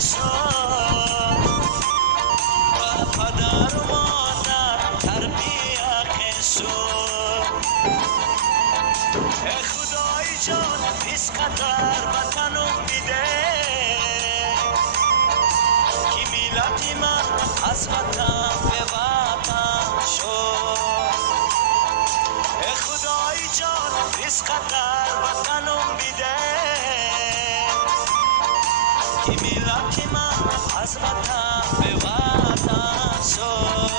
شو و پدر و مادر تربیت شو خدای جان بیس قدر وطنم میده که میلادی من از وطن به وطن شد خدای جان بیس قدر وطنم میده که میلادی من از وطن به وطن شد